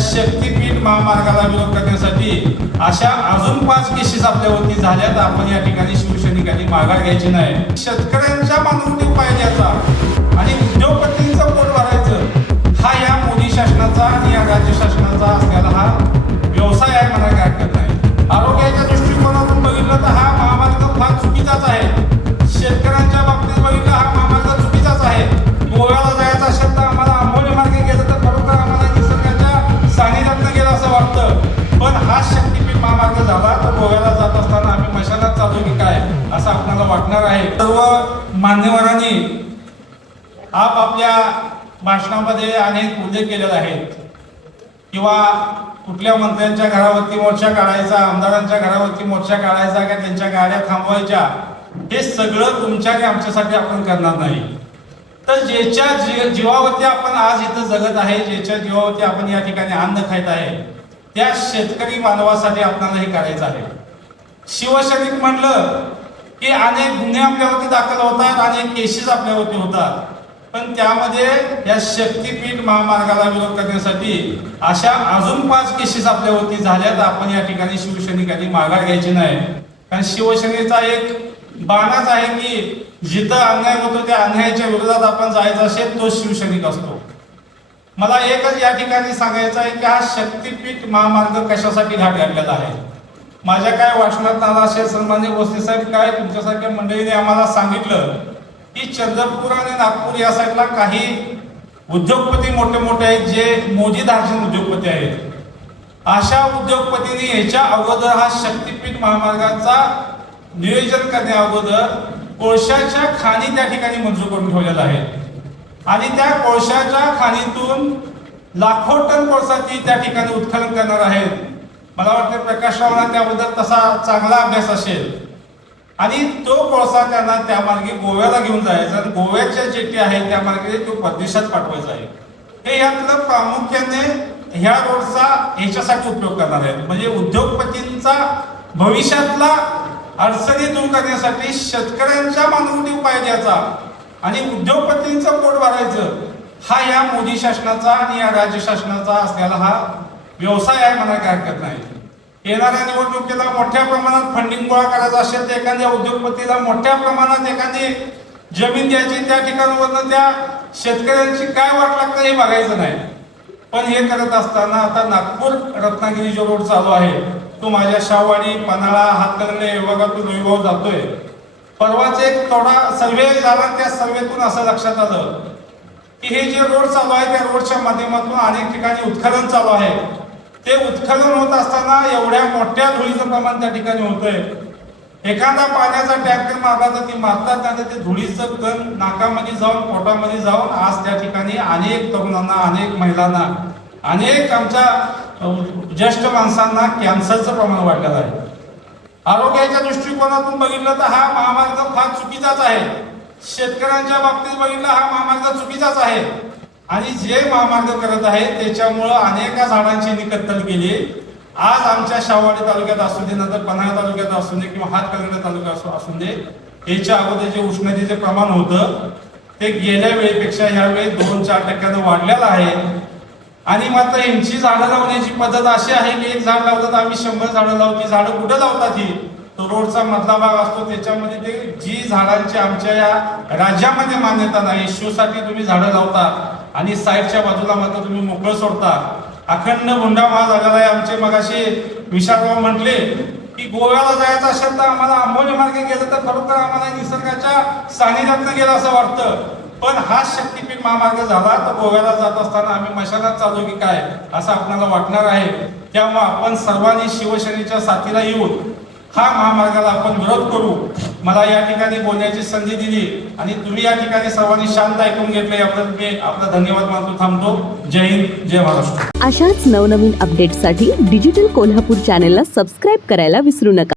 शक्तीपीठ महामार्गाला विरोध करण्यासाठी अशा अजून 5 केसेस आपल्यावरती झाल्यात. आपण या ठिकाणी शिवसैनिकांनी माघार घ्यायची नाही. शेतकऱ्यांच्या मानवतेवर पाय द्यायचा आणि उद्योगपतींचं पोट भरायचं हा या मोदी शासनाचा आणि या राज्य शासनाचा असलेला हा व्यवसाय आहे, मला काय हरकत नाही. आरोग्याच्या दृष्टिकोनातून बघितलं तर हा महामार्ग फार चुकीचाच आहे. शेतकऱ्यांच्या बाबतीत बघितलं हा महामार्ग चुकीचाच आहे. गोव्याला जायचं असेल तर आम्हाला आंबोली मार्गे गेलं तर खरोखर आम्हाला निसर्गाच्या सानिध्यात गेलं असं वाटतं. पण हा शक्तीपीठ महामार्ग झाला तर गोव्याला जात असताना आम्ही मशालात चालू की काय असं आपल्याला वाटणार आहे. सर्व मान्यवरांनी आपापल्या भाषणामध्ये अनेक उल्लेख केलेले आहेत किंवा कुठल्या मंत्र्यांच्या घरावरती मोर्चा काढायचा, आमदारांच्या घरावरती मोर्चा काढायचा का त्यांच्या गाड्या थांबवायच्या, हे सगळं तुमच्या आणि आमच्यासाठी आपण करणार नाही. तर ज्याच्या जीवावरती आपण आज इथं जगत आहे, ज्याच्या जीवावरती आपण या ठिकाणी अन्न खात आहे, त्या शेतकरी मानवासाठी आपल्याला हे करायचं आहे. शिवसैनिक म्हणलं की अनेक गुन्हे आपल्यावरती दाखल होतात, अनेक केसेस आपल्यावरती होतात. पण त्यामध्ये या शक्तीपीठ महामार्गाला विरोध करण्यासाठी अशा अजून 5 केसेस आपल्यावरती झाल्यात. आपण या ठिकाणी शिवसैनिकांनी माघार घ्यायची नाही. कारण शिवसेनेचा एक बाणाच आहे की जिथं अन्याय होतो त्या अन्यायाच्या विरोधात आपण जायचं असेल तो शिवसैनिक असतो. मला एकच या ठिकाणी सांगायचं आहे की हा शक्तीपीठ महामार्ग कशासाठी घाट घातलेला आहे. माझ्या काय वाचनात आला असेल सन्मान्य भोसले साहेब, काय तुमच्यासारख्या मंडळीने आम्हाला सांगितलं की चंद्रपूर आणि नागपूर या साईडला काही उद्योगपती मोठे मोठे आहेत जे मोदी धार्जिन उद्योगपती आहेत. अशा उद्योगपतींनी याच्या अगोदर हा शक्तीपीठ महामार्गाचा नियोजन करण्या अगोदर कोळशाच्या खाणी त्या ठिकाणी मंजूर करून ठेवलेल्या आहेत आणि त्या कोळशाच्या खाणीतून लाखो टन कोळसाची त्या ठिकाणी उत्खनन करणार आहेत. मला वाटतं प्रकाश रावना त्याबद्दल तसा चांगला अभ्यास असेल आणि तो कोळसा त्यांना त्या मार्गे गोव्याला घेऊन जायचा आणि गोव्याच्या जेटी आहेत त्या मार्गे तो परदेशात पाठवायचा आहे. हे यातलं प्रामुख्याने ह्या रोडचा ह्याच्यासाठी उपयोग करणार आहेत. म्हणजे उद्योगपतींचा भविष्यातला अडचणी दूर करण्यासाठी शेतकऱ्यांच्या मानवतेवर पाय द्यायचा आणि उद्योगपतींचं पोट भरायचं हा या मोदी शासनाचा आणि या राज्य शासनाचा असलेला हा व्यवसाय आहे, मला काय हरकत नाही. येणाऱ्या निवडणुकीला मोठ्या प्रमाणात फंडिंग गोळा करायचं असेल तर एखाद्या उद्योगपतीला मोठ्या प्रमाणात एखादी जमीन द्यायची, त्या ठिकाणावरनं त्या शेतकऱ्यांची काय वाट लागतं हे बघायचं नाही. पण हे करत असताना आता नागपूर रत्नागिरी जो रोड चालू आहे तो माझ्या शाहवाडी, पन्हाळा, हातकणंगले या विभागातून वैभव जातोय. परवाच एक थोडा सर्वे झाला, त्या सर्वेतून असं लक्षात आलं की हे जे रोड चालू आहे त्या रोडच्या माध्यमातून अनेक ठिकाणी उत्खनन चालू आहे. ते उत्खनन होत असताना एवढ्या मोठ्या धुळीचं प्रमाण त्या ठिकाणी होतंय. एखादा पाण्याचा टँकर मारला तर ती मारतात नाही ते धुळीचं कण नाकामध्ये जाऊन पोटामध्ये जाऊन आज त्या ठिकाणी अनेक तरुणांना, अनेक महिलांना, अनेक आमच्या ज्येष्ठ माणसांना कॅन्सरचं प्रमाण वाढलेलं आहे. आरोग्याच्या दृष्टिकोनातून बघितलं तर हा महामार्ग फार चुकीचाच आहे. शेतकऱ्यांच्या बाबतीत बघितलं हा महामार्ग चुकीचाच आहे आणि जे महामार्ग करत आहे त्याच्यामुळं अनेक झाडांची निकत्तल केली. आज आमच्या शाहवाडी तालुक्यात असू दे, नंतर पन्हाळा तालुक्यात असू दे किंवा हातकणंगले तालुक्यात असू दे, याच्या अगोदर जे उष्णतेचे प्रमाण होतं ते गेल्या वेळेपेक्षा ह्यावेळी 2-4% वाढलेलं आहे. आणि मात्र यांची झाडं लावण्याची पद्धत अशी आहे की एक झाड लावतात आम्ही 100 झाडं लावतो. झाडं कुठं लावतात ही तो रोडचा मधला भाग असतो त्याच्यामध्ये ते जी झाडांची आमच्या या राज्यामध्ये मान्यता नाही, शोसाठी तुम्ही झाडं लावता आणि साईडच्या बाजूला मात्र तुम्ही मोकळं सोडता. अखंड हुंडामाळ झालेला आहे. आमचे मगाशी विशालराव म्हटले की गोव्याला जायचं असेल तर आम्हाला आंबोली मार्गे गेलं तर खरोखर आम्हाला निसर्गाच्या सानिध्यात गेलं असं वाटतं. पण हा शक्तीपीठ महामार्ग झाला तर गोव्याला जात असताना आम्ही मशालात चालू की काय असं आपल्याला वाटणार आहे. त्यामुळे आपण सर्वांनी शिवसेनेच्या साथीला येऊन हा महामार्गाला आपण विरोध करू. मला या ठिकाणी बोलण्याची संधी दिली आणि तुम्ही या ठिकाणी सर्वांनी शांत ऐकून घेतले याबद्दल मी आपला धन्यवाद मानतो. थांबतो. जय हिंद, जय महाराष्ट्र. अशाच नवनवीन अपडेट्ससाठी डिजिटल कोल्हापूर चॅनेलला सबस्क्राईब करायला विसरू नका.